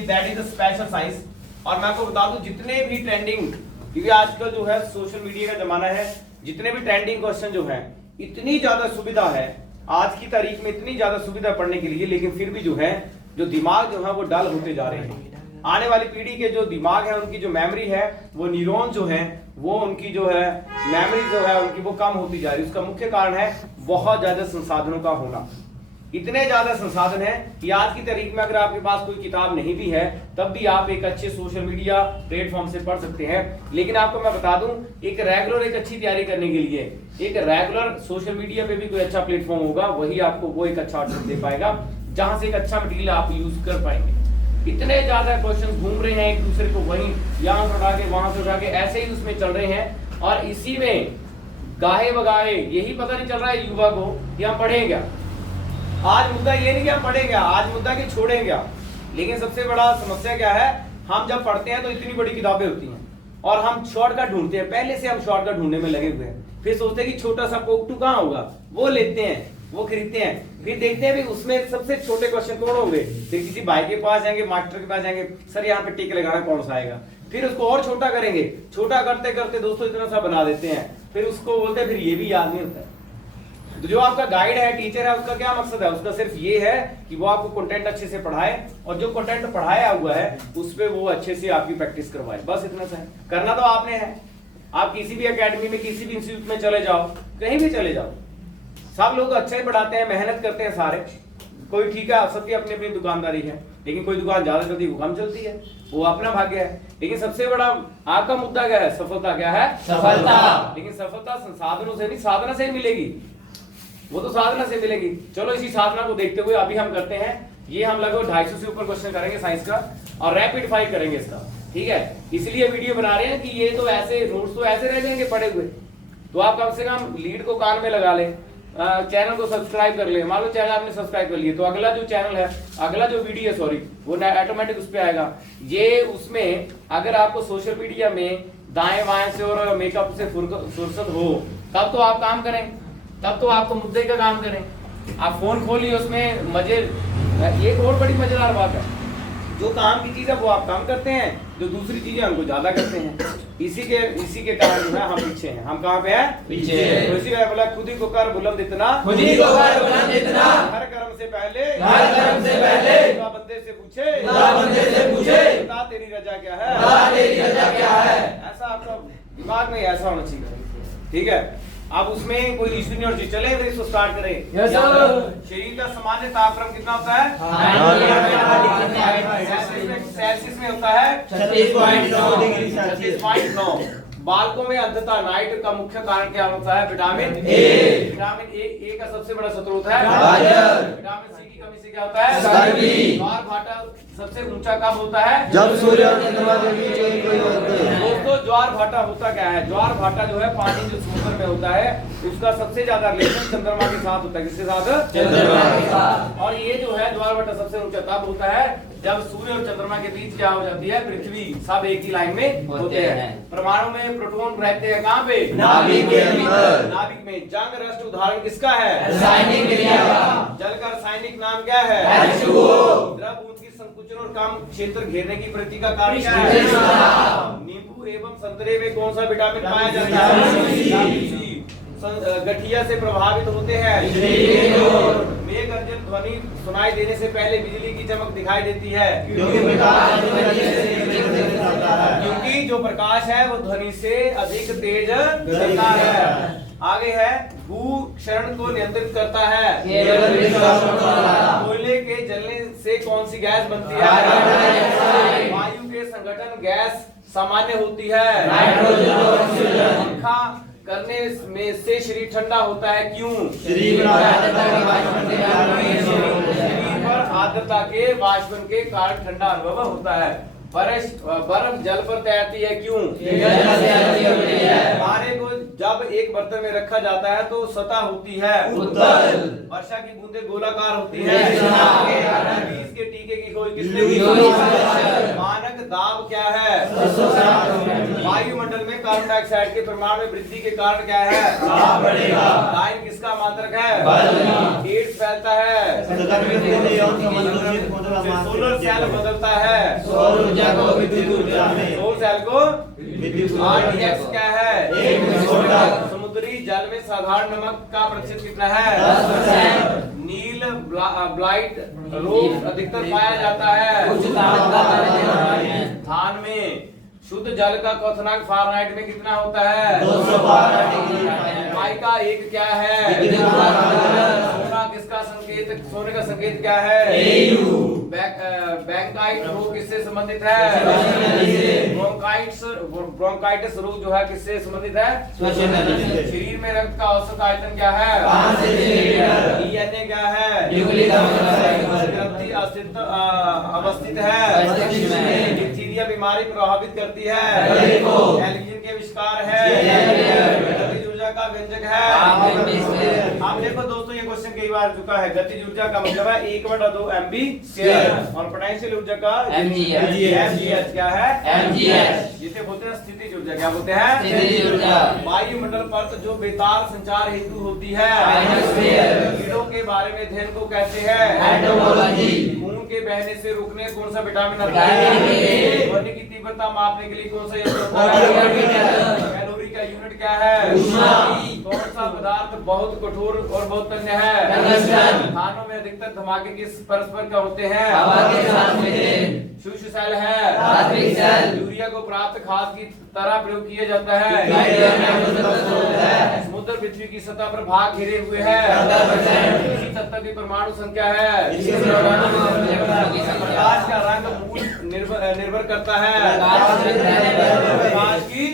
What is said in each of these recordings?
That is special science. और मैं आपको बता दूं जितने भी ट्रेंडिंग, क्योंकि आजकल जो है सोशल मीडिया का जमाना है, जितने भी ट्रेंडिंग क्वेश्चन जो है इतनी ज्यादा सुविधा है आज की तारीख में, इतनी ज्यादा सुविधा पढ़ने के लिए, लेकिन फिर भी जो है जो दिमाग जो है वो डल होते जा रहे हैं। आने वाली पीढ़ी के जो दिमाग है उनकी जो मेमोरी है वो न्यूरॉन जो है वो उनकी जो है मेमोरी जो है उनकी वो कम होती जा रही है। उसका मुख्य कारण है बहुत ज्यादा संसाधनों का होना। इतने ज्यादा संसाधन है कि आज की तारीख में अगर आपके पास कोई किताब नहीं भी है तब भी आप एक अच्छे सोशल मीडिया प्लेटफॉर्म से पढ़ सकते हैं। लेकिन आपको मैं बता दूं एक रेगुलर एक अच्छी तैयारी करने के लिए एक रेगुलर सोशल मीडिया पे भी कोई अच्छा प्लेटफॉर्म होगा, वही आपको वो एक अच्छा ऑप्शन दे पाएगा जहां से एक अच्छा मटेरियल आप यूज कर पाएंगे। इतने ज्यादा क्वेश्चन घूम रहे हैं एक दूसरे को, वहीं यहाँ से उठा के वहां से उठा के ऐसे ही उसमें चल रहे हैं और इसी में गाहे बगाए यही पता नहीं चल रहा है युवा को कि हम पढ़ेंगे। आज मुद्दा ये नहीं कि हम पढ़ेंगे, आज मुद्दा कि छोड़ेंगे। लेकिन सबसे बड़ा समस्या क्या है, हम जब पढ़ते हैं तो इतनी बड़ी किताबें होती हैं और हम शॉर्टकट ढूंढते हैं। पहले से हम शॉर्टकट ढूंढने में लगे हुए हैं, फिर सोचते हैं कि छोटा सा पोक-टू कहाँ होगा, वो लेते हैं, वो खरीदते हैं, फिर देखते हैं भी उसमें सबसे छोटे क्वेश्चन कौन होंगे। फिर किसी भाई के पास जाएंगे, मास्टर के पास जाएंगे, सर यहाँ पे टिक लगाना कौन सा आएगा। फिर उसको और छोटा करेंगे, छोटा करते करते दोस्तों इतना सा बना देते हैं, फिर उसको बोलते हैं फिर ये भी याद नहीं होता है। तो जो आपका गाइड है, टीचर है, उसका क्या मकसद है, उसका सिर्फ ये है कि वो आपको कंटेंट अच्छे से पढ़ाए और जो कंटेंट पढ़ाया हुआ है उस पे वो अच्छे से आपकी प्रैक्टिस करवाए, बस इतना सा है। करना तो आपने है। आप किसी भी एकेडमी में, किसी भी इंस्टीट्यूट में चले जाओ, कहीं भी चले जाओ, सब लोग अच्छा ही पढ़ाते हैं, मेहनत करते हैं सारे। कोई ठीक है, सबकी अपनी अपनी दुकानदारी है, लेकिन कोई दुकान ज्यादा चलती है, वो कम चलती है, वो अपना भाग्य है। लेकिन सबसे बड़ा आपका मुद्दा क्या है, सफलता क्या है, सफलता। लेकिन सफलता संसाधनों से नहीं, साधना से ही मिलेगी, वो तो साधना से मिलेगी। चलो इसी साधना को देखते हुए अभी हम करते हैं, ये हम लगभग 250 से ऊपर क्वेश्चन करेंगे साइंस का और रैपिड फायर करेंगे इसका, ठीक है। इसलिए वीडियो बना रहे हैं कि ये तो ऐसे नोट्स तो ऐसे रह जाएंगे पढ़े हुए, तो आप कम से कम लीड को कान में लगा ले, चैनल को सब्सक्राइब कर ले। मान लो चैनल आपने सब्सक्राइब कर लिया तो अगला जो चैनल है, अगला जो वीडियो है सॉरी, वो ऑटोमेटिक उस पे आएगा। ये उसमें अगर आपको सोशल मीडिया में दाएं बाएं से और मेकअप से फुर्सत हो तब तो आप काम करें, तब तो आपको मुद्दे का काम करें। आप फोन खोलिए, उसमें मजे, एक और बड़ी मजेदार बात है, जो काम की चीज है वो आप काम करते हैं, जो दूसरी चीजें हमको ज्यादा करते हैं। इसी के कारण जो है हम पीछे हैं। हम कहाँ पे हैं, पीछे। तो इसी का बोला खुद ही को कर बुलंद इतना, खुद ही को कर बुलंद इतना, हर कर्म से पहले, हर कर्म से पहले खुदा बंदे से पूछे, खुदा बंदे से पूछे बता तेरी रजा क्या है, बता तेरी रजा क्या है। ऐसा आपका दिमाग में ऐसा होना चाहिए, ठीक है। अब उसमें कोई इश्यू नहीं, और चले फिर इसको स्टार्ट करें। yes, शरीर का सामान्य तापक्रम कितना होता है, सेल्सियस में होता है 36.9। बालकों में अंधता नाइट का मुख्य कारण क्या होता है, विटामिन ए। विटामिन ए का सबसे बड़ा स्रोत होता है गाजर। विटामिन सी की कमी से क्या होता है, ज्वार भाटा सबसे ऊंचा कब होता है, जब सूर्य और चंद्रमा के बीच कोई होता है। दोस्तों ज्वार भाटा होता क्या है, ज्वार भाटा जो है पानी जो समुद्र में होता है उसका सबसे ज्यादा रिलेशन चंद्रमा के साथ होता है। किसके साथ, चंद्रमा के साथ। और ये जो है ज्वार भाटा सबसे ऊंचा तब होता है जब सूर्य और चंद्रमा के बीच क्या हो जाती है, पृथ्वी, सब एक ही लाइन में होते हैं। परमाणु में प्रोटॉन रहते हैं कहाँ पे, नाभिक के अंदर। नाभिक में जंग रस्ट उदाहरण किसका है, रासायनिक क्रिया का। जल का रासायनिक नाम क्या है, H2O। द्रव बूंद की संकुचन और कम क्षेत्र घेरने की प्रवृत्ति का कारण क्या है, नींबू एवं संतरे में कौन सा विटामिन पाया जाता है, गठिया से प्रभावित होते हैं, मेघ गर्जन ध्वनि सुनाई देने से पहले बिजली की चमक दिखाई देती है, क्योंकि जो प्रकाश है वो ध्वनि से अधिक तेज चलता है। आगे है भूक्षरण को नियंत्रित करता है, कोयले के जलने से कौन सी गैस बनती है, वायु के संगठन गैस सामान्य होती है, पंखा करने में से शरीर ठंडा होता है, क्यों, शरीर पर आर्द्रता के वाष्पन के कारण ठंडा अनुभव होता है। बर्फ जल पर तैरती है, क्यों, पानी को जब एक बर्तन में रखा जाता है तो सतह होती है उत्तल। वर्षा की बूंदें गोलाकार होती है, बीज के टीके की खोज किसने की, मानक दाब क्या है, वायुमंडल में कार्बन डाइऑक्साइड के प्रमाण में वृद्धि के कारण क्या है, लाइन किसका मात्रक है, एड्स फैलता है? सोलर सेल बदलता है सौर ऊर्जा को विद्युत ऊर्जा में। सोलर सेल को RDX क्या है? समुद्री जल में साधारण नमक का प्रतिशत कितना है? 10%। नील ब्लाइट रोग अधिकतर पाया जाता है उच्च तापमान धान में। शुद्ध जल का क्वथनांक फ़ारेनहाइट में कितना होता है? 212 डिग्री। पाई का एक क्या है? सोना किसका संकेत, सोने का संकेत क्या है? AU। बैंकाइट रोग किससे संबंधित है? ब्रोंकाइटिस रोग जो है किससे संबंधित है? शरीर में रक्त का औसत आयतन क्या है? 5 से 6 लीटर। DNA क्या है? न्यूक्लिक अम्ल ग्रंथि अवस्थित है। डिप्थीरिया बीमारी प्रभावित करती है। एल्गिन के विस्तार है। गतिज ऊर्जा का व्यंजक है। आप देखो दोस्तों, ये क्वेश्चन कई बार चुका है। गतिज ऊर्जा का मतलब है 1/2 MB स्क्वायर और पोटेंशियल ऊर्जा का mgh क्या है? mgh। जिसे बोलते हैं स्थितिज ऊर्जा। क्या बोलते हैं? स्थितिज ऊर्जा। वायुमंडल पर जो बेतार संचार हेतु होती है। कीड़ों के बारे में अध्ययन को कहते हैं एंटोमोलॉजी। खून के बहने से रोकने कौन सा विटामिन आता है? ध्वनि की तीव्रता मापने के लिए कौन सा यंत्र होता है? कैलोरी का यूनिट क्या है? कौन सा पदार्थ बहुत कठोर और बहुत तन्य है? खानों में अधिकतर धमाके किस परस्पर का होते हैं? शुष्क सेल है। यूरिया को प्राप्त खाद की तरह प्रयोग किया जाता है। समुद्र पृथ्वी की सतह पर भाग घिरे हुए है। इसी तत्व की परमाणु संख्या है। प्रकाश का रंग मूल निर्भर करता है प्रकाश की।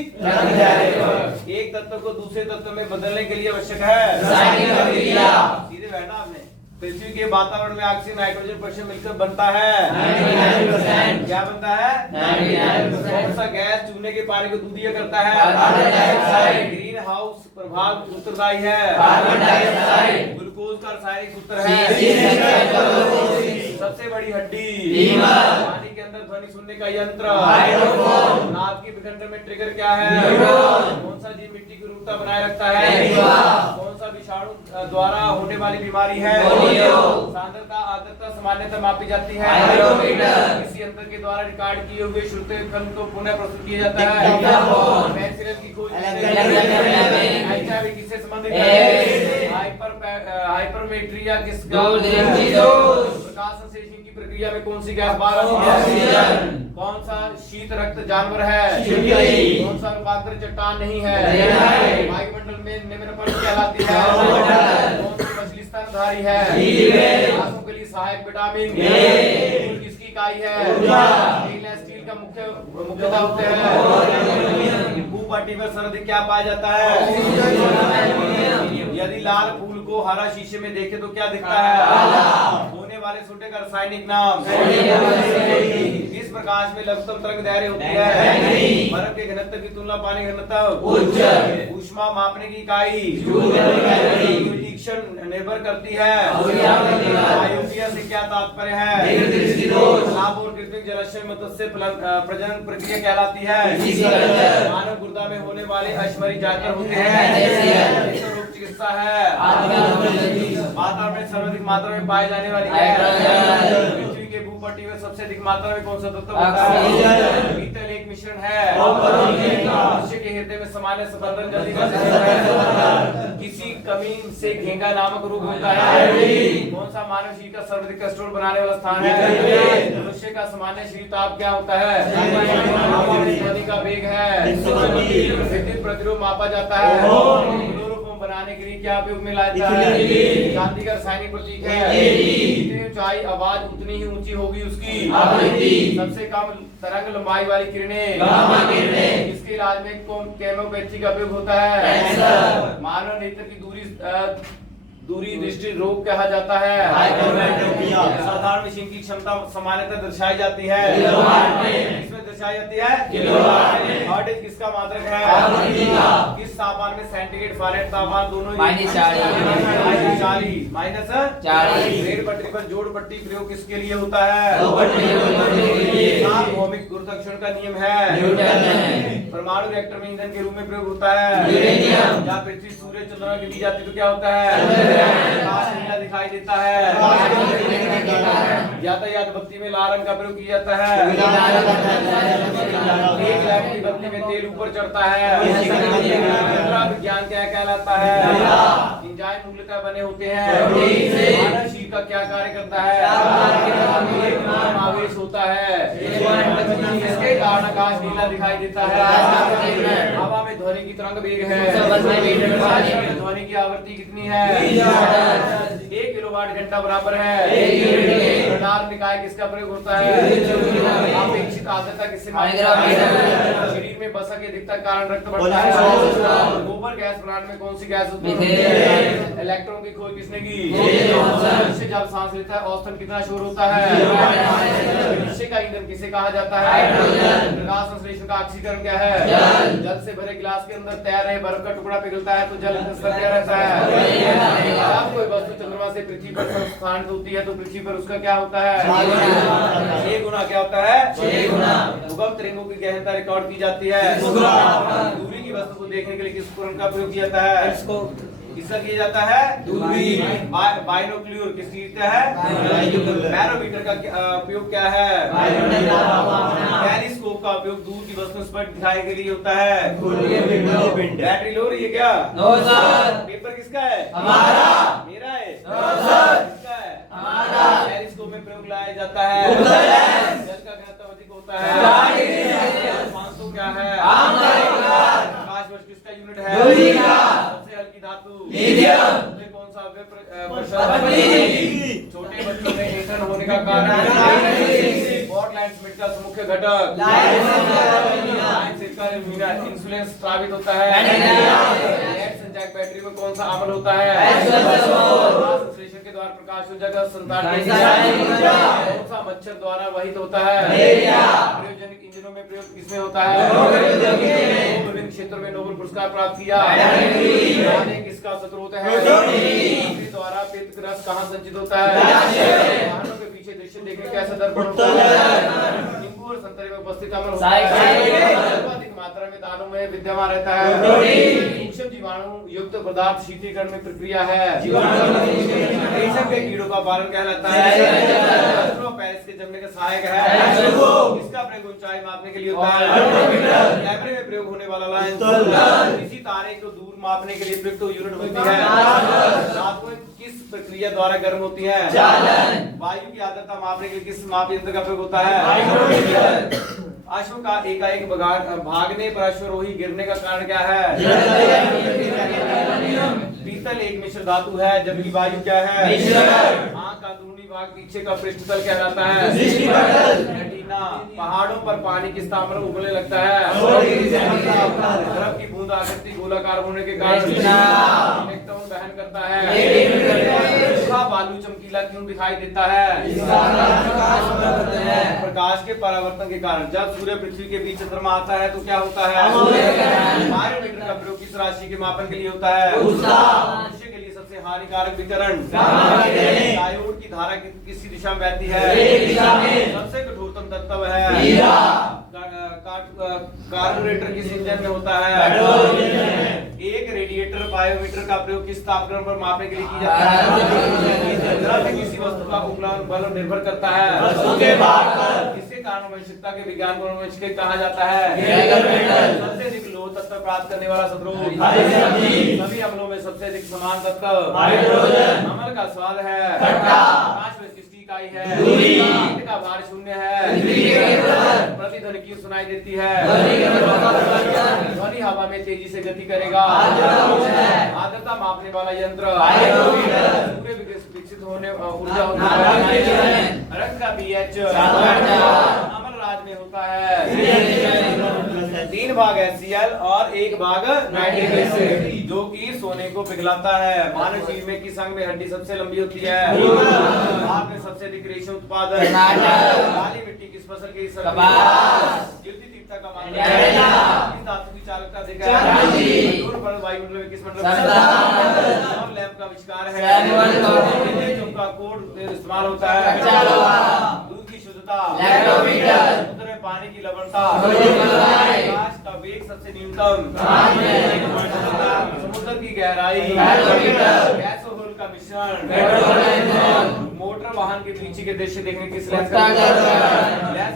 एक तत्व को दूसरे तत्व में बदलने के लिए आवश्यक है सीधे बैठना आपने। पृथ्वी के वातावरण में ऑक्सीजन नाइट्रोजन परसेंट मिलकर बनता है 99%। क्या बनता है? 99%। कौन सा गैस चूने के पानी को दूधिया करता है? Carbon dioxide. ग्रीन हाउस प्रभाव उत्तरदायी है? Carbon dioxide. ग्लूकोज का रासायनिक सूत्र है? सबसे बड़ी हड्डी? पानी के अंदर ध्वनि सुनने का यंत्र? हाइड्रोफोन। नाक की विखंडन में ट्रिगर क्या है? न्यूरॉन। कौन सा जीव मिट्टी की उर्वरता बनाए रखता है? कौन सा विषाणु द्वारा होने वाली बीमारी है? सांद्रता आर्द्रता सामान्यतः मापी जाती है? किसी यंत्र के द्वारा रिकॉर्ड किए हुए श्रुति खंड को पुनः प्रस्तुत किया जाता है? पेनिसिलिन की खोज HIV किससे संबंधित है? हाइपरमेट्रिया किसका? प्रकाश संश्लेषण की प्रक्रिया में कौन सी गैस बाहर आती है? कौन सा शीत रक्त जानवर है? कौन सा रूपांतर चट्टान नहीं है? वायुमंडल में निम्न परत कहलाती है? कौन सी मछली स्तनधारी है? आंखों के लिए सहायक विटामिन? फूल किसकी इकाई है? स्टेनलेस स्टील का मुख्यतः होते हैं। भूपट्टी पर सर्वाधिक क्या पाया जाता है? यदि लाल फूल को हरा शीशे में देखे तो क्या दिखता है? होने वाले सोडे का रासायनिक नाम? किस प्रकाश में लघुत्तम तरंग दैर्घ्य होती है? बर्फ के घनत्व की तुलना पानी घनत्व? ऊष्मा मापने की इकाई? निर्भर करती है? आयुर्वेद से क्या तात्पर्य है? तालाब और कृत्रिम जलाशय में मत्स्य प्रजनन प्रक्रिया कहलाती है? मानव गुर्दा में होने वाले अश्मरी जाकर होते हैं? रोग चिकित्सा है? वातावरण में सर्वाधिक मात्रा में पाए जाने वाली है? पृथ्वी के भूपट्टी में सबसे अधिक मात्रा में कौन सा तत्व होता है? पीतल एक मिश्रण है? मनुष्य के हृदय में सामान्य स्पंदन जल्दी है? किसी कमी से घेंगा नामक रोग होता है? कौन सा मानव शरीर का सर्वाधिक कोलेस्ट्रॉल बनाने वाला स्थान है? मनुष्य का सामान्य शरीर ताप क्या होता है? ध्वनि का वेग है? विद्युत प्रतिरोध मापा जाता है? बनाने के लिए क्या उपयोग में लाया जाता है? चांदी का रासायनिक प्रतीक है? जितनी ऊंचाई आवाज उतनी ही ऊंची होगी उसकी आवृत्ति। सबसे कम तरंग लंबाई वाली किरणें गामा किरणें। इसके इलाज में केमोपैथी का उपयोग होता है? मानव नेत्र की दूरी दृष्टि रोग कहा जाता है? हाइपरमेट्रोपिया। साधारण मशीन की क्षमता सामान्यतः दर्शाई जाती है इसमें दर्शाई जाती है किलोवाट में। हार्ट किसका मात्रक है? किस तापमान में सेंटीग्रेड फारेनहाइट तापमान दोनों -40 -40 रेल पटरी पर जोड़ पट्टी प्रयोग किसके लिए होता है? भौमिक गुरुत्वाकर्षण का नियम है? परमाणु रिएक्टर में ईंधन के रूप में प्रयोग होता है यूरेनियम। जहाँ पृथ्वी सूर्य चंद्रमा के दी जाती है तो क्या होता है? आकाश नीला दिखाई देता है। यातायात बत्ती में लाल रंग का प्रयोग किया जाता है। एक लैंप की बत्ती में तेल ऊपर चढ़ता है। विज्ञान क्या कहलाता है? एंजाइम मूलतः बने होते हैं। मानव शरीर का क्या कार्य करता है? एक आवेश होता है। इसके कारण आकाश नीला दिखाई देता है। हवा में ध्वनि की तरंग वेग है। ध्वनि की आवृत्ति कितनी है? 1 किलोवाट घंटा बराबर है। रडार निकाय किसका प्रयोग होता है? अपेक्षित आर्द्रता किससे मापी जाती है? शरीर में वसा की अधिकता के कारण रक्त बढ़ता है। गोबर गैस प्लांट में कौन सी गैस उत्पन्न होती है? इलेक्ट्रॉन की खोज किसने की? मनुष्य जब सांस लेता है औसतन कितना शोर होता है? मनुष्य का ईंधन किसे कहा जाता है? प्रकाश संश्लेषण का ऑक्सीकरण क्या है? जल से भरे गिलास के अंदर तैयार रहे बर्फ का टुकड़ा पिघलता है तो जल का स्तर क्या रहता है? जब कोई वस्तु चंद्रमा से पृथ्वी पर स्थानांतरित होती है तो पृथ्वी पर उसका क्या होता है? 6 गुना क्या होता है? 6 गुना। भूकंप तरंगों की गहनता रिकॉर्ड की जाती है। दूरी की वस्तु को देखने के लिए किस उपकरण का प्रयोग किया जाता है? किसका किया जाता है? दूरबीन। बाइनोक्यूलर किसकी है? बैरोमीटर का उपयोग क्या है? टेलीस्कोप का उपयोग दूर की वस्तु स्पष्ट दिखाने के लिए होता है। बैटरी लो रही है क्या? No sir. पेपर किसका है? हमारा। मेरा है? No sir. किसका है? हमारा। टेलीस्कोप में प्रयोग लाया जाता है। जल का घनत्व अधिक होता है। 500 क्या है? प्रकाश वर्ष किसका यूनिट है? सबसे हल्की धातु उसमें कौन सा छोटे बच्चों में इंधन होने का कारण? पोर्टलैंड सीमेंट का मुख्य घटक इंसुलेंस साबित होता है। बैटरी में कौन सा अमल होता है? संश्लेषण के द्वारा प्रकाश ऊर्जा का संचार कौन सा मच्छर द्वारा वहित होता है? प्रयोजनिक इंजनों में प्रयोग किसमें होता है? विभिन्न क्षेत्रों में नोबेल पुरस्कार प्राप्त किया। किसका स्रोत है? द्वारा पित्त रस कहाँ संचित होता है? वाहनों के पीछे दृश्य देखने कैसा दर्पण होता है? नींबू और संतरे में उपस्थित अम्ल होता है। अधिक मात्रा में दालों में विद्यमान रहता है। सूक्ष्म जीवाणु युक्त पदार्थ शीतलीकरण में प्रक्रिया है। रेशम के कीड़ों का पालन कहलाता है। पेरिस के जमने का सहायक है। इसका प्रयोग ऊंचाई मापने के लिए होता है। कैमरे में प्रयोग होने वाला लेंस किसी तारे को दूर मापने के लिए प्रयुक्त यूनिट होती है। धातुएं किस प्रक्रिया द्वारा गर्म होती है? वायु की आर्द्रता मापने के लिए किस माप यंत्र का प्रयोग होता है? अश्व का एकाएक भागने पर अश्वरोही गिरने का कारण क्या है? पीतल एक मिश्र धातु है जबकि वायु क्या है? आंख का अंदरूनी भाग पीछे का पृष्ठतल कहलाता है। रेटिना पहाड़ों पर पानी किस तापमान में उबलने लगता है? बर्फ की बूंद आकृति गोलाकार होने के कारण इलेक्ट्रॉन वहन करता है। सूखा बालू चमकीला क्यों दिखाई देता है? प्रकाश के परावर्तन के कारण। जब सूर्य पृथ्वी के बीच चंद्रमा आता है तो क्या होता है? बायोमीटर का प्रयोग किस राशि के मापन के लिए होता है? मनुष्य के लिए सबसे हानिकारक विकिरण डायोड की धारा किसी दिशा में बहती है? सबसे कठोरतम तत्व है? कार्बोरेटर किस इंजन में होता है? एक रेडिएटर बायोमीटर का प्रयोग किस तापमान पर मापने के लिए किया जाता है? किसी वस्तु का उपलब्ध बल निर्भर करता है किसके कारण आवश्यकता के विज्ञान को अनुवंशिक कहा जाता है? सबसे अधिक लोह तत्व प्राप्त करने वाला स्रोत सभी अम्लों में सबसे अधिक समान तत्व अम्ल का स्वाद है। प्रकाश में किसकी इकाई है? दूरी का भार शून्य है। प्रतिध्वनि क्यों सुनाई देती है? ध्वनि हवा में तेजी से गति करेगा। आर्द्रता मापने वाला यंत्र विकसित होने ऊर्जा होता है। रक्त का पीएच अम्ल राज में होता है। 3 भाग HCl और 1 भाग नाइट्रिक एसिड जो कि सोने को पिघलाता है। मानव शरीर में किस अंग में हड्डी सबसे लंबी होती है? भारत में सबसे अधिक रेशम उत्पादन। काली मिट्टी किस फसल की? का मात्रा किस धातु की चालकता देखा है? वायुमंडल में किस मंडल में लैंप का आविष्कार है? का कोड इस्तेमाल होता है? दूध की शुद्धता, समुद्र में पानी की लवणता, प्रकाश का वेग सबसे न्यूनतम, समुद्र की गहराई, गैस और होल का मिश्रण, मोटर वाहन के पीछे के दृश्य देखने की लेंस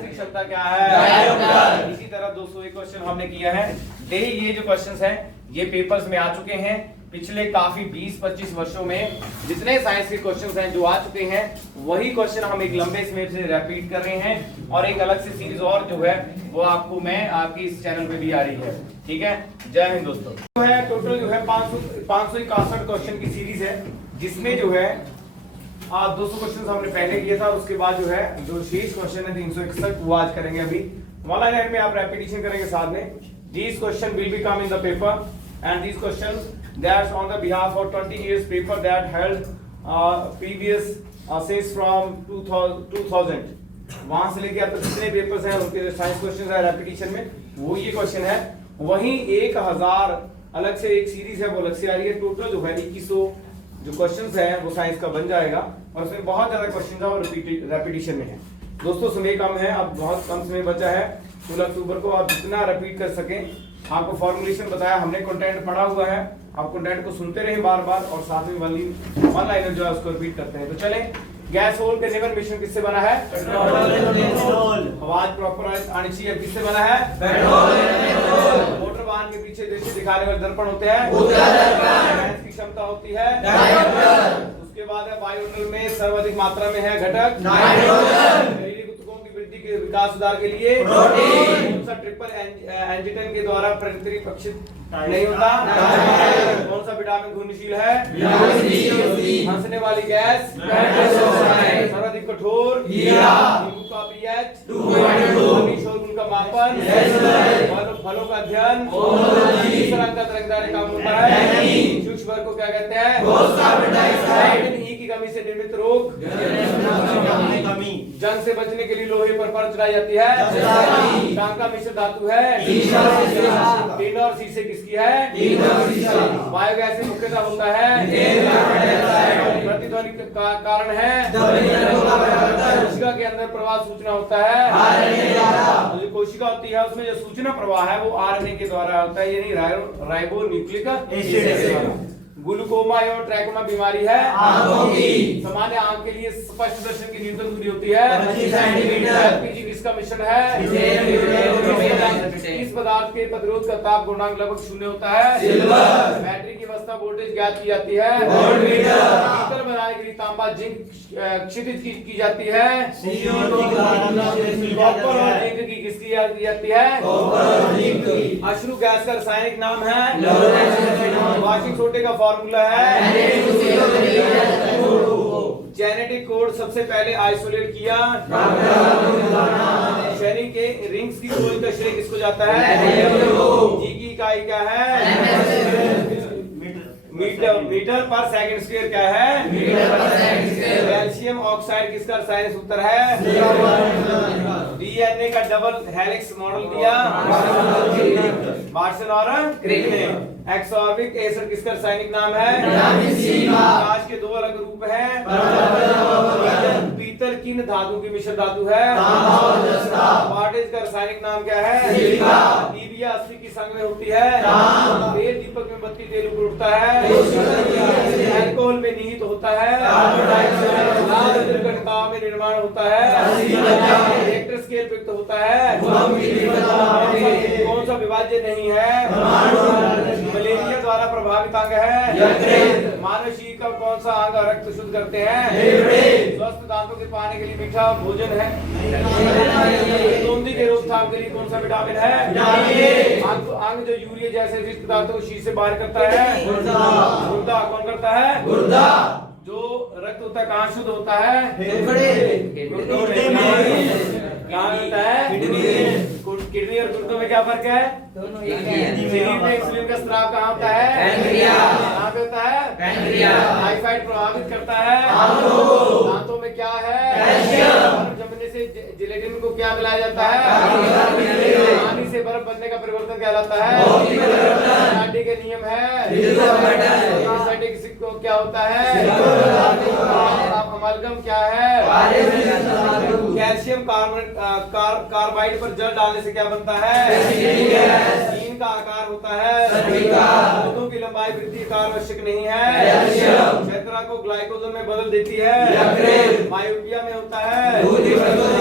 की क्षमता क्या है। इसी तरह 201 क्वेश्चन हमने किया है। ये जो क्वेश्चंस हैं ये पेपर्स में आ चुके हैं। पिछले काफी 20-25 वर्षों में जितने साइंस के क्वेश्चंस हैं जो आ चुके हैं वही क्वेश्चन हम एक लंबे समय से रिपीट कर रहे हैं और एक अलग से सीरीज और जो है वो आपको मैं आपकी इस चैनल पे भी आ रही है। ठीक है, जय हिंद दोस्तों। जो है टोटल जो है 561 क्वेश्चन की सीरीज है जिसमें जो है 200 क्वेश्चन हमने पहले किया था। उसके बाद जो है जो शेष क्वेश्चन है 361 वो आज करेंगे। अभी ऑनलाइन में आप रेपिटेशन करेंगे साथ में। These question will be come in the paper and these questions that's on the behalf of 20 years paper that held previous says from 2000 वहां से लेके अब तक जितने पेपर्स हैं उनके साइंस क्वेश्चन है रेपिटेशन में वो ये क्वेश्चन है। वहीं 1000 अलग से एक सीरीज है वो अलग से आ रही है। टोटल जो है 2100 जो क्वेश्चंस है वो साइंस का बन जाएगा और उसमें बहुत ज्यादा क्वेश्चन है और रेपिटेशन में है। दोस्तों समय कम है, अब बहुत कम समय बचा है। 16 अक्टूबर को आप जितना रिपीट कर सकें। आपको फॉर्मुलेशन बताया हमने, कंटेंट पढ़ा हुआ है, आप कंटेंट को सुनते रहे बार बार और साथ में वन लाइनर जो है उसको रिपीट करते हैं। तो चलें, गैस होल कंटेनर मिश्रण किससे बना है? पेट्रोल। आवाज प्रॉपर आनी चाहिए। किससे बना है? पेट्रोल। मोटर वाहन के पीछे दृश्य दिखाने वाले दर्पण होते हैं, गैस की क्षमता होती है। उसके बाद है वायुमंडल में सर्वाधिक मात्रा में है घटक नाइट्रोजन। के विकास सुधार के लिए कौन सा ट्रिपल एंजिटन के द्वारा प्रक्षेपित नहीं होता? कौन सा विटामिन घुलनशील है? हंसने वाली गैस सर्वाधिक कठोर नींबू का पीएच, शोरगुल का मापन, फलों का अध्ययन, किस रंग का तरंगदार काम होता है? सूक्ष्म वर्ग को क्या कहते हैं? विटामिन ई की कमी से निर्मित रोग, जंग से बचने के लिए लोहे पर परत चढ़ाई जाती है। टांका मिश्र धातु है। टीन और शीशे किसकी है? वायु गैस से मुख्यतः होता है। प्रतिध्वनि का कारण है। कोशिका के अंदर प्रवाह सूचना होता है। जो कोशिका होती है उसमें जो सूचना प्रवाह है वो आरएनए के द्वारा होता है, यानी राइबो न्यूक्लिक एसिड। ग्लूकोमा एवं ट्रैकोमा बीमारी है आंखों की। सामान्य आंख के लिए स्पष्ट दर्शन की न्यूनतम दूरी होती है 25 सेंटीमीटर। एलपीजी किसका मिश्रण है? इस पदार्थ के प्रतिरोध का ताप गुणांक लगभग 0 होता है। सिल्वर। बैटरी की अवस्था वोल्टेज ज्ञात की जाती है वोल्टमीटर। हीटर बनाने के लिए तांबा जिंक क्षितिज की जाती है। कॉपर और जिंक की किसकी जाती है? अश्रु गैस का रासायनिक नाम है। वाशिंग सोडे का फॉर्मूला है। जेनेटिक कोड सबसे पहले आइसोलेट किया शनि के रिंग्स की खोज का श्रेय किसको जाता है? जी की इकाई क्या है? मीटर पर सेकंड स्क्वायर क्या है? कैल्शियम ऑक्साइड किसका रासायनिक सूत्र है? डीएनए का डबल हेलिक्स मॉडल दिया वाटसन और क्रिक ने। एक्सॉर्बिक एसिड किसका रासायनिक नाम है? प्रकाश के 2 अलग रूप हैं। पीतल किन धातु की मिश्र धातु है? वाटेज का रासायनिक नाम क्या है? ईबिया 80 की संग में होती है। तेल दीपक में बत्ती तेल ऊपर उठता है। अल्कोहल में निहित होता है। दुर्घटनाओं में निर्माण होता है। रिएक्टर स्केल पे होता है। कौन सा विभाज्य नहीं है? मलेरिया द्वारा प्रभावित अंग है। मानव शरीर का कौन सा अंग रक्त शुद्ध करते हैं? स्वस्थ दांतों के पाने के लिए मीठा भोजन है। के रोकथाम के लिए कौन सा विटामिन है? अंग जो यूरिया जैसे विषाक्त पदार्थों को शरीर से बाहर करता है गुर्दा। कौन करता है? गुर्दा। जो रक्त होता है कहाँ शुद्ध होता है? कहाँ होता है? किडनी और गुर्दों में क्या फर्क है? शरीर में इंसुलिन का स्राव कहाँ होता है? कहाँ पे होता है? टाइफाइड प्रभावित करता है। दांतों में क्या है? जमने से जिलेटिन को क्या मिलाया जाता है? पानी से बर्फ बनने का परिवर्तन कहलाता है। नाडी के नियम है। को क्या होता है? अमालगम क्या है? कैल्शियम कार्बाइड पर जल डालने से क्या बनता है? रिंग का आकार होता है सर्विकार। पौधों की लंबाई वृत्तीय आवश्यक नहीं है। शर्करा को ग्लाइकोजन में बदल देती है। यकृत। मायोपिया में होता है। दूध की प्रस्तुति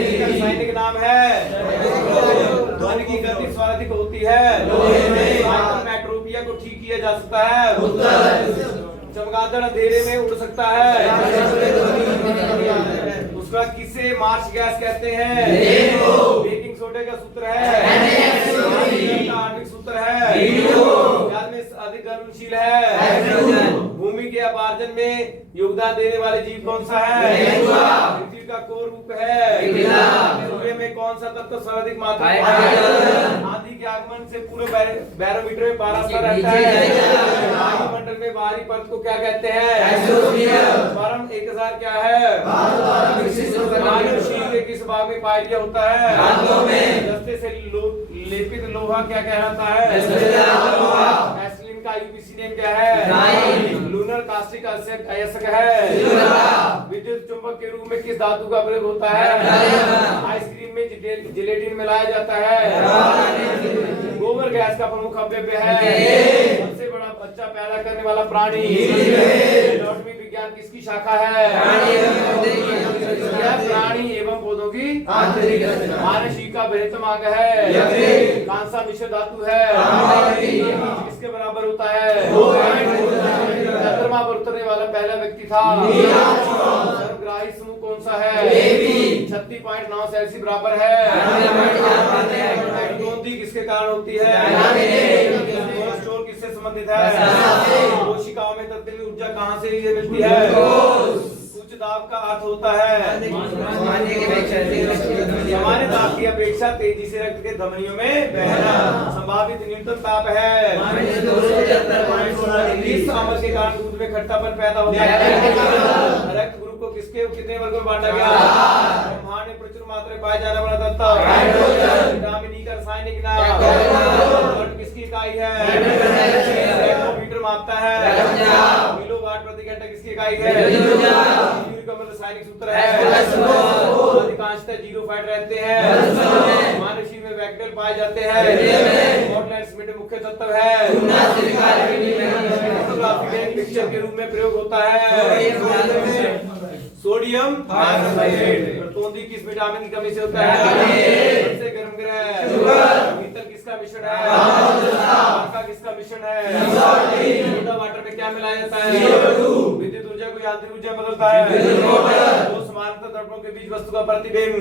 इसका सैनिक नाम है। ध्वनि की गति स्वादिक होती है। लोहे में। हाइपरमेट्रोपिया को ठीक किया जा सकता है। चमगादड़ अंधेरे में उड़ सकता है। उसका किसे मार्च गैस कहते हैं? बेकिंग सोडे का सूत्र है। का आणविक सूत्र है। याद में अधिक घुलनशील है। भूमि के अपार्जन में योगदान देने वाले जीव कौन सा है? पृथ्वी का कोर रूप है। सूर्य में कौन सा तत्व सर्वाधिक मात्रा में है? आंधी के आगमन से पूरे बैरोमीटर में पारा स्तर रहता है। वायुमंडल में बाहरी परत को क्या कहते हैं? परम 1000 क्या है? मानव शरीर के किस भाग में पाया होता है? दस्ते से लेपित लोहा क्या कहलाता है? एस्लिन का यूपीसी नेम क्या है? लूनर कास्टिक अयस्क है। विद्युत चुंबक के रूप में किस धातु का प्रयोग होता है? आइसक्रीम में जिलेटिन मिलाया जाता है। गोबर गैस का प्रमुख अपव्यय है। सबसे बड़ा बच्चा पैदा करने वाला प्राणी। एनाटॉमी विज्ञान किसकी शाखा है? प्राणी एवं पौधों की आंतरिक रचना। मानसिक का बृहत्तम अंग है। कौन सा मिश्र धातु है? किसके बराबर होता है? चंद्रमा पर उतरने वाला पहला व्यक्ति था। सर्वग्राही समूह कौन सा है? 36.9 सेल्सियस बराबर है। टोंदी किसके कारण होती है? कोलेस्ट्रॉल किससे संबंधित है? कोशिकाओं में तत्कालीन ऊर्जा कहाँ से मिलती है? उच्च दाब का अर्थ होता है सामान्य दाब की अपेक्षा तेजी से रक्त के धमनियों में बहना। संभावित न्यूनतम ताप है। इस अमल के कारण दूध में खट्टापन पैदा होता है। रक्त ग्रुप को किसके कितने वर्गों में बांटा गया? ब्रह्मांड में प्रचुर मात्रा में पाया जाने वाला तत्व। विटामिन ई का रासायनिक नाम। ब्लड किसकी इकाई है? हेक्टोमीटर मापता है। किलोवाट प्रति घंटा किसकी इकाई है? जूल का मतलब रासायनिक सूत्र है। अधिकांशतः जीरो फाइट रहते हैं। मानव शरीर में बैक्टीरिया पाए जाते हैं। ऑर्गेनिज्म में मुख्य तत्व है। मिक्सचर के रूप में प्रयोग होता है। Sodium hydroxide. तोंदी किस विटामिन की कमी से होता है? सबसे गर्म ग्रह। पीतल किसका मिश्रण है? तांबा किसका मिश्रण है? सोडा वाटर में क्या मिलाया जाता है? विद्युत ऊर्जा को यांत्रिक ऊर्जा बदलता है। दो समानांतर दर्पणों के बीच वस्तु का प्रतिबिंब।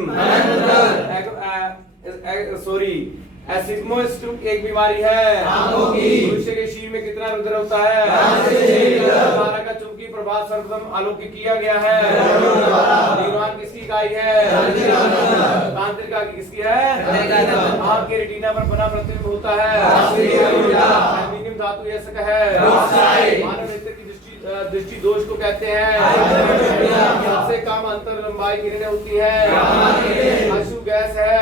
एसिग्मोइड एक बीमारी है। मनुष्य के शरीर में कितना रुधिर होता है? धारा का चुंबकीय प्रभाव सर्वप्रथम अलौकिक किया गया है। न्यूरॉन किसकी इकाई है? तांत्रिका किसकी है? आंख के रेटिना पर बना प्रतिबिंब होता है। एल्यूमीनियम धातु ऐसा है। मानव नेत्र की दृष्टि दोष को कहते हैं। सबसे कम अंतर लंबाई किरणें होती है। आंसू गैस है।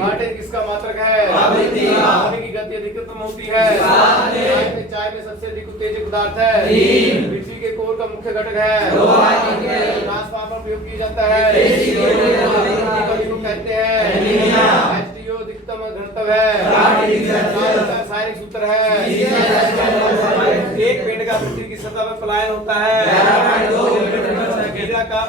वाटर किसका मात्रक है? पानी की गति अधिकतम होती है। चाय में सबसे अधिक उत्तेजक पदार्थ है। पृथ्वी के कोर का मुख्य घटक है। ट्रांसफार्मर प्रयोग किया जाता है। कहते हैं H2O अधिकतम घनत्व है। रासायनिक सूत्र है। एक पिंड का पृथ्वी की सतह पर पलायन होता है।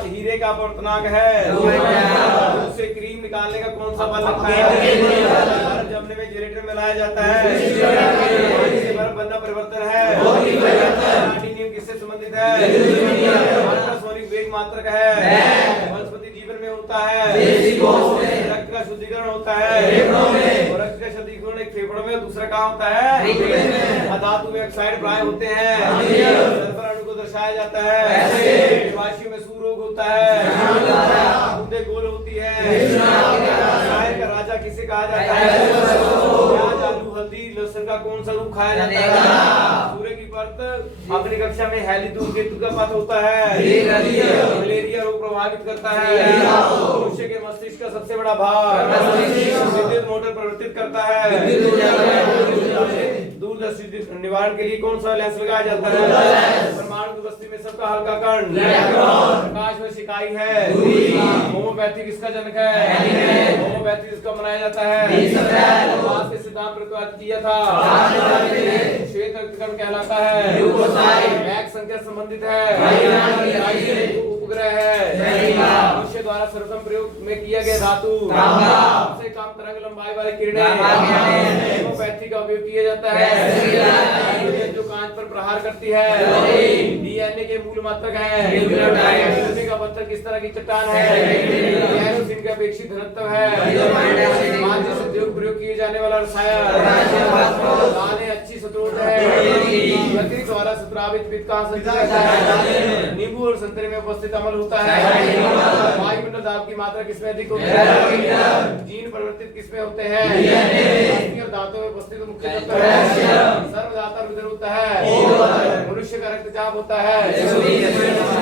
हीरे का अपवर्तनांक है। उससे क्रीम निकालने का कौन सा बल लगता है? बर्फ जमने में जेनेरेटर मिलाया जाता है। पानी से बर्फ बनना परिवर्तन है। नियम किससे संबंधित है? अल्ट्रासोनिक वेग मात्रक है। वनस्पति जीवन में होता है। रक्त का शुद्धिकरण होता है। और रक्त का शुद्धिकरण एक फेफड़ों में, दूसरा कहाँ होता है? धातु में ऑक्साइड प्राय होते हैं। सल्फर अणु को दर्शाया जाता है। वायु में सूरोग होता है। बूंदे गोल होती है। शहर का राजा किसे कहा जाता है? प्याज, आलू, हल्दी, लहसुन का कौन सा रूप खाया जाता है? सूर्य की परत अपनी कक्षा में हेलिदूत केतु का पथ होता है। मलेरिया रोग प्रभावित करता है। मनुष्य के मस्तिष्क का सबसे बड़ा भाग विद्युत मोटर प्रवर्तित करता है। दूरदर्शी निवारण के लिए कौन सा लेंस लगाया जाता है? परमाणु की बस्ती में सबका हल्का कण प्रकाश में सिकाई है। होम्योपैथी किसका जनक है? होम्योपैथी किसका मनाया जाता है? सिद्धांत प्रतिपादित किया था? श्वेत रक्तकण कहलाता है। मैक संख्या संबंधित है। उपग्रह है। मनुष्य द्वारा सर्वप्रथम प्रयोग में किया गया धातु सबसे कम तरंग लंबाई वाली किरणें हेमोपैथी का उपयोग किया जाता है। जो कांच पर प्रहार करती है। डीएनए के मूल मात्रक है। पृथ्वी का पत्थर किस तरह की चट्टान है? केरोसिन का अपेक्षित घनत्व है। मानव उद्योग प्रयोग किए जाने वाला रसायन दालें अच्छी स्रोत है। प्रकृति द्वारा स्रावित विद्युत कहाँ से आता है? नींबू और संतरे में उपस्थित अम्ल होता है। वायुमंडल दाब की मात्रा किसमें अधिक होती है? जीन परिवर्तित किसमें होते हैं? अस्थि और दांतों में उपस्थित मुख्य तत्व है। सर्वदाता रुधिर होता है। मनुष्य का रक्तचाप होता है।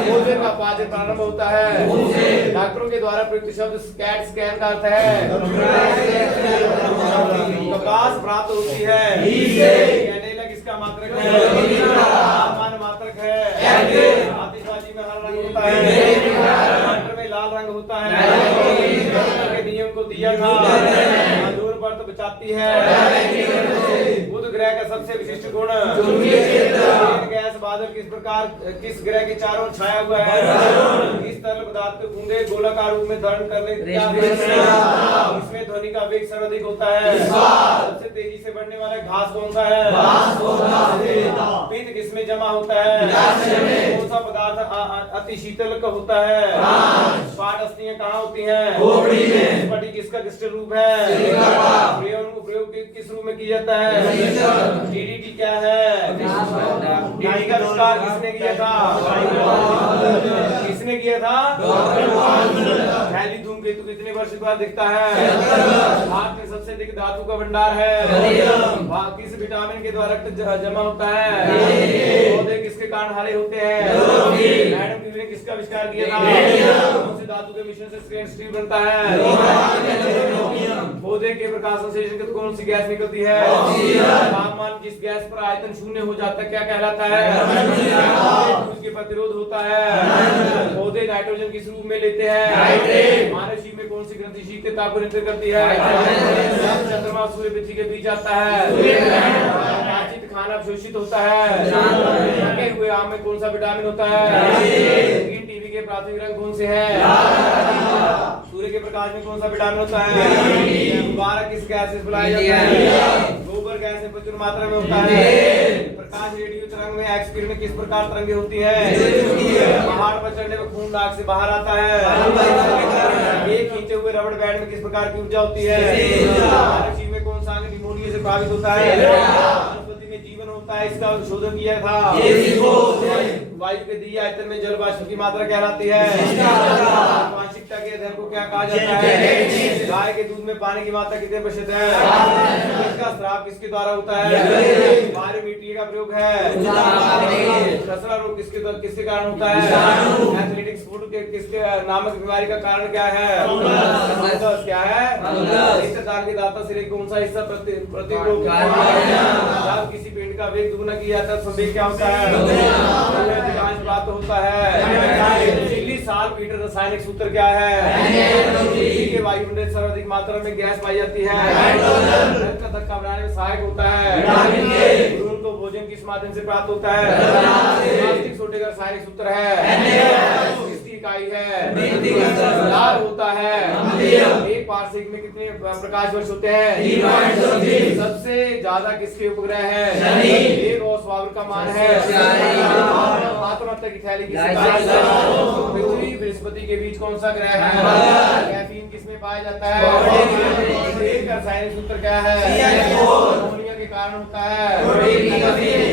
भोजन का पाचन प्रारंभ होता है। डॉक्टरों के द्वारा प्रयुक्त शब्द कैट स्कैन का अर्थ है प्रकाश प्राप्त होती है। कैंडेला किसका मात्रक है? तापमान मात्रक है। आतिशबाजी में हरा रंग होता है। टमाटर में लाल रंग होता है। के नियम को दिया था। दूर पर तो बचाती है। बुध ग्रह का सबसे विशिष्ट गुण गैस बादल किस ग्रह के चारों ओर छाया हुआ है? इस तरल पदार्थ को बूंदे गोलाकार रूप में धारण करने इसमें ध्वनि का वेग सर्वाधिक होता है। सबसे तेजी से बढ़ने वाला घास कौन सा है? पित्त किसमें जमा होता है? कौन सा पदार्थ अति शीतल का होता है? पाट अस्थियां कहाँ होती हैं? पटी किसका क्रिस्टल रूप है? प्रयोग किस रूप में किया जाता है? डीडीटी क्या है? डीडीटी का आविष्कार किसने किया था? किसने किया था? पहली धूमकेतु कितने वर्ष बाद दिखता है? भारत में सबसे अधिक धातु का भंडार है। किस विटामिन के द्वारा रक्त जमा होता है? पौधे किसके कारण हरे होते हैं? मैडम क्यूरी ने किसका आविष्कार किया था? कौन से धातु के मिश्रण से स्टेनलेस स्टील बनता है? पौधे के प्रकाश संश्लेषण से कौन सी गैस निकलती है? तापमान जिस गैस पर आयतन शून्य हो जाता है क्या कहलाता है? उसके प्रतिरोध होता है। पौधे नाइट्रोजन किस रूप में लेते हैं? मानव जीव में कौन सी ग्रंथि शीतलता को नियंत्रित करती है? चंद्रमा सूर्य पृथ्वी के बीच आता है। खाना अवशोषित होता है। पके हुए आम में कौन सा विटामिन होता है? ग्रीन टीवी के प्राथमिक रंग कौन से हैं? सूर्य के प्रकाश में कौन सा विटामिन होता है? गुब्बारा किस गैस से फैलाया जाता है? गोबर गैस में प्रचुर मात्रा में होता है। प्रकाश रेडियो तरंग में एक्स किरण किस प्रकार तरंगे होती है? पहाड़ पर चढ़ने पर खून नाक से बाहर आता है। एक खींचे हुए रबड़ बैंड में किस प्रकार की ऊर्जा होती है? मानव जीव में कौन सा अंग निमोनिया से प्रभावित होता है? वनस्पति में जीवन होता है, इसका शोधन किया था। वायु के दिए आयतन में जल वाष्प की मात्रा क्या रहती है? आनुवांशिकता के अध्ययन को क्या कहा जाता है? गाय के दूध में पानी की मात्रा कितने प्रतिशत है? इसका स्राव किसके द्वारा होता है? बायोमीट्री का प्रयोग है। खसरा रोग किसके कारण होता है? एथलेटिक्स फूड के किसके नामक बीमारी का कारण क्या है? क्या है? दाल के दाता सिरे कौन सा हिस्सा प्रतिरोध जब किसी पिंड का वेग दुगना किया जाता है तो वेग क्या होता है? प्राप्त होता है। 40 साल मीटर रासायनिक सूत्र क्या है? के वायुमंडल सर्वाधिक मात्रा में गैस पाई जाती है। रक्त का धक्का बनाने में सहायक होता है। भ्रूण को भोजन किस माध्यम से प्राप्त होता है? प्लास्टिक सोडे का रासायनिक सूत्र है। किसकी इकाई है? लाल होता है। एक पार्सेक में कितने प्रकाश वर्ष होते हैं? सबसे ज्यादा किसके उपग्रह है? एक और स्वावर का मान है। की थैली पृथ्वी बृहस्पति के बीच कौन सा ग्रह है? कैफीन किसमें पाया जाता है? रासायनिक सूत्र क्या है? अमोनिया के कारण होता है।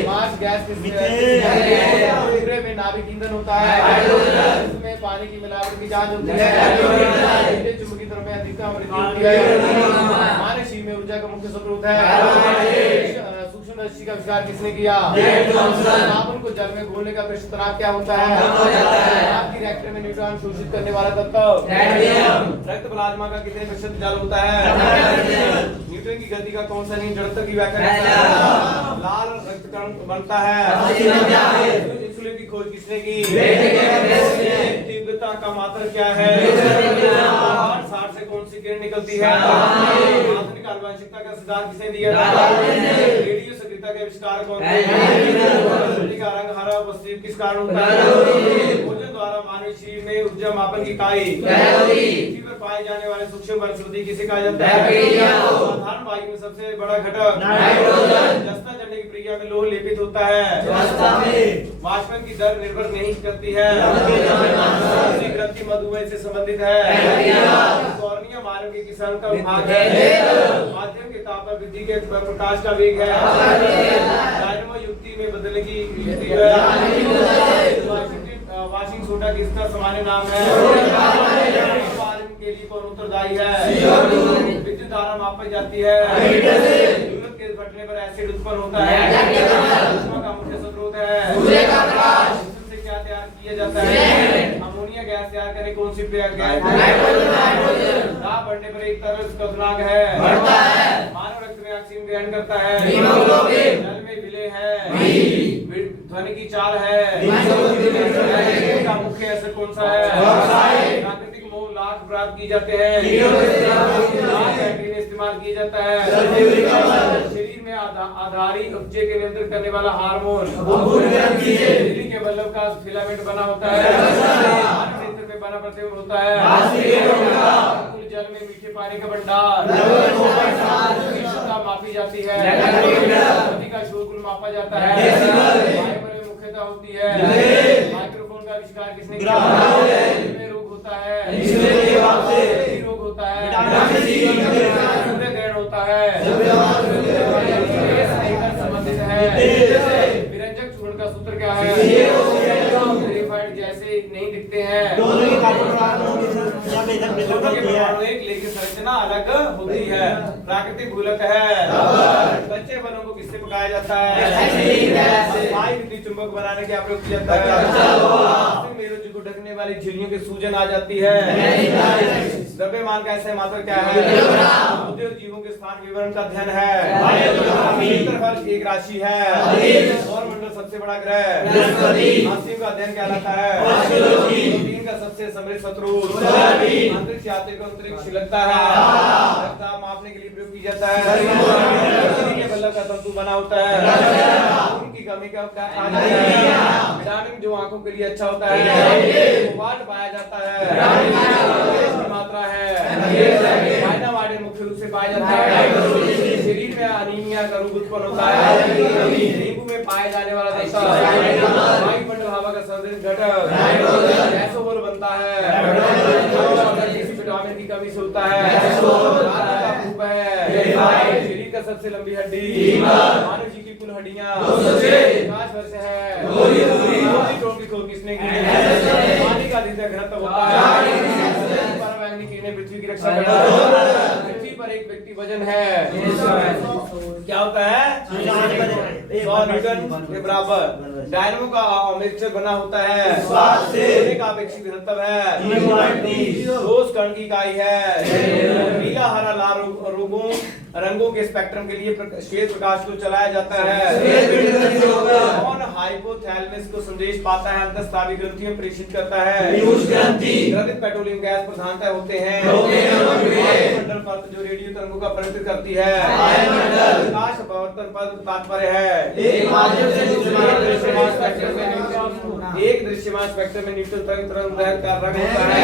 मार्स गैस में नाभिक ईंधन होता है। इसमें पानी की मिलावट की जांच होती है। चुंबकीय द्रव्य अधिकतम मानव शरीर में ऊर्जा का मुख्य स्रोत है। सूक्ष्मदर्शी का आविष्कार किसने किया? साबुन को जल में घोलने का पृष्ठ तनाव क्या होता है? आपकी रिएक्टर में न्यूट्रॉन शोषित करने वाला तत्व रक्त प्लाज्मा का कितने प्रतिशत जल होता है? न्यूटन की गति का कौन सा नियम जड़त्व की व्याख्या करता है? लाल रक्तकण बनता है। इंसुलिन की खोज किसने की? तीव्रता का मात्रा क्या है? 60 से कौन सी किरण निकलती है? आनुवंशिकता का सिद्धांत किसने दिया? रेडियो सक्रियता के आविष्कार कौन थे? सूर्य का रंग हरा पश्चिम किस कारण होता है? भोजन द्वारा मानव शरीर में ऊर्जा मापन की इकाई पृथ्वी पर पाए जाने वाले सूक्ष्म वनस्पति किसे कहा जाता है? साधारण वायु में सबसे बड़ा घटक नाइट्रोजन। जस्ता चढ़ने की प्रक्रिया में लोह लेपित होता है। वाष्पन की दर निर्भर नहीं करती है। ग्रंथि मधुमेह से संबंधित है। कॉर्निया मानव के किसान का भाग है। माध्यम के ताप वृद्धि के प्रकाश का वेग है। डायनामो युक्ति में बदलने की युक्ति है। वाशिंग सोडा किसका सामान्य नाम है? के लिए कौन उत्तरदायी है? विद्युत धारा मापी जाती है। जरूरत के घटने पर एसिड उत्पन्न होता है। ऊष्मा का मुख्य स्रोत है सूर्य का प्रकाश। से क्या तैयार किया जाता है? अमोनिया गैस तैयार करने कौन सी गैस? नाइट्रोजन। दाब बढ़ने पर एक तरल खतरनाक है। मानव रक्त में ऑक्सीजन ग्रहण करता है। जल में विलय है। ध्वनि की चाल है। का मुख्य असर कौन सा है? प्राकृतिक मोह लाख प्राप्त की जाते हैं। इस्तेमाल किया जाता है। शरीर में आधारी उपजे के नियंत्रण करने वाला हार्मोन बिजली के बल्ब का फिलामेंट बना होता है। नेत्र में बना प्रतिबिंब होता है। जल में मीठे पानी का भंडार मापी जाती है। नदी का शोरगुल मापा जाता है। मुख्यता होती है। माइक्रोफोन का आविष्कार किसने किया? रोग होता है। रोग होता है। सूर्य ग्रहण होता है। संबंधित है। विरंजक चूर्ण का सूत्र क्या है? ग्रेफाइट जैसे नहीं दिखते हैं। एक लेकिन संरचना अलग होती है। प्राकृतिक भूलक है। कच्चे फलों को किससे पकाया जाता है? वायु विद्युत चुंबक बनाने के प्रयोग किया जाता है। मेरुज्जु को ढकने वाली झिल्लियों की सूजन आ जाती है। द्रव्यमान का ऐसा मात्रा क्या है? उद्योग जीवों के स्थान विवरण का अध्ययन है। क्षेत्रफल एक राशि है। सौरमंडल सबसे बड़ा ग्रह बृहस्पति का अध्ययन कहलाता है। प्रोटीन का सबसे समृद्ध शत्रु अंतरिक्ष यात्री को अंतरिक्ष लगता है। रक्तचाप मापने के लिए प्रयोग किया जाता है। बिजली के बल्ब का तंतु बना होता है। उनकी कमी का विटामिन जो आंखों के लिए अच्छा होता है कोबाल्ट पाया जाता है। मात्रा है माइनामाइड मुख्य रूप से पाया जाता है। शरीर में अनीमिया का रोग उत्पन्न होता है। नींबू में पाए जाने वाला वायुमंडल हवा का संतुलित घटक गैसोहोल बनता है। विटामिन की कमी से होता है। शरीर का सबसे लंबी हड्डी मानव जी की कुल हड्डियां 5 वर्ष है। किसने की? पानी का अधिकतम घनत्व होता है। पराबैंगनी किरणें पृथ्वी की रक्षा करती है। पृथ्वी पर एक व्यक्ति वजन है क्या होता है? 100 न्यूटन के बराबर। डायनामो का आर्मेचर बना होता है। सोने का अपेक्षित घनत्व है। ठोस कण की इकाई है। नीला हरा लाल रंगों के स्पेक्ट्रम के लिए श्वेत प्रकाश को चलाया जाता है। कौन हाइपोथैलेमस को संदेश पाता है? अंतःस्रावी ग्रंथियों में प्रेषित करता है। ग्रथित पेट्रोलियम गैस प्रधानतः होते हैं। वायुमंडल परत जो रेडियो तरंगों का परिवर्तन करती है। प्रकाश अपवर्तन पद तात्पर्य है एक दृश्यमान स्पेक्ट्रम में न्यूट्रल तरंग का रंग होता है।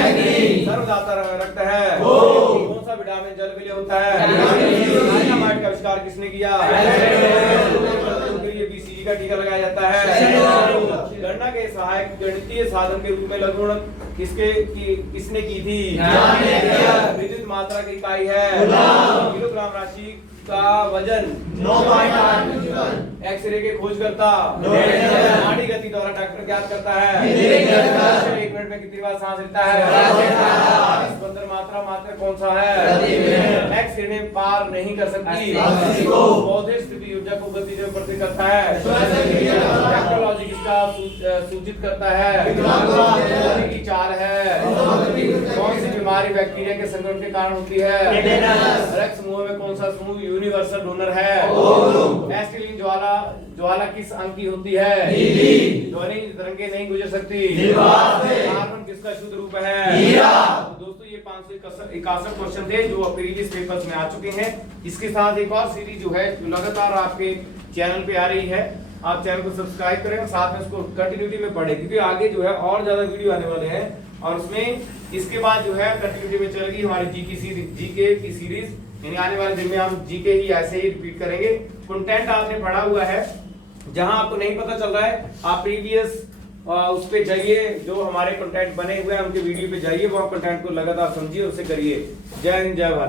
सर्वदाता रक्त है। कौन सा विटामिन जल विलय होता है? डायनामाइट का आविष्कार किसने किया? बीसीजी का टीका लगाया जाता है। गणना के सहायक गणितीय साधन के रूप में लघुगणक किसने की थी? विद्युत मात्रा की इकाई है। किलोग्राम राशि का वजन 9.8 एक्सरे के खोजकर्ता नाड़ी गति द्वारा डॉक्टर ज्ञात करता है। 1 मिनट में कितनी बार सांस लेता है? बंदर मात्रा कौन सा है? एक्सरे ने पार नहीं कर सकती। पौधे स्थिति ऊर्जा को गति से प्रतीक करता है। टेक्नोलॉजी किसका सूचित करता है? की चाल है। कौन सी बीमारी बैक्टीरिया के संक्रमण के कारण होती है? रक्त समूह में कौन सा समूह यूनिवर्सल डोनर है? एस्टिलिन ज्वाला किस अंग की होती है? ध्वनि तरंगे नहीं गुजर सकती। कार्बन किसका शुद्ध रूप है? दोस्तों ये 561 क्वेश्चन थे जो प्रीवियस पेपर्स में आ चुके हैं। इसके साथ एक और सीरीज जो है जो लगातार आपके चैनल पे आ रही है, आप चैनल को सब्सक्राइब करें और साथ में इसको कंटिन्यूटी में पढ़ें, क्योंकि आगे जो है और ज्यादा वीडियो आने वाले हैं और उसमें इसके बाद जो है कंटिन्यूटी में चलेगी हमारी जीके की सीरीज, यानी आने वाले दिन में हम जीके ही ऐसे ही रिपीट करेंगे। कंटेंट आपने पढ़ा हुआ है, जहां आपको नहीं पता चल रहा है आप प्रीवियस उस पे जाइए, जो हमारे कंटेंट बने हुए हैं उनके वीडियो पे जाइए, वहां कंटेंट को लगातार समझिए, उसे करिए। जय हिंद, जय भारत।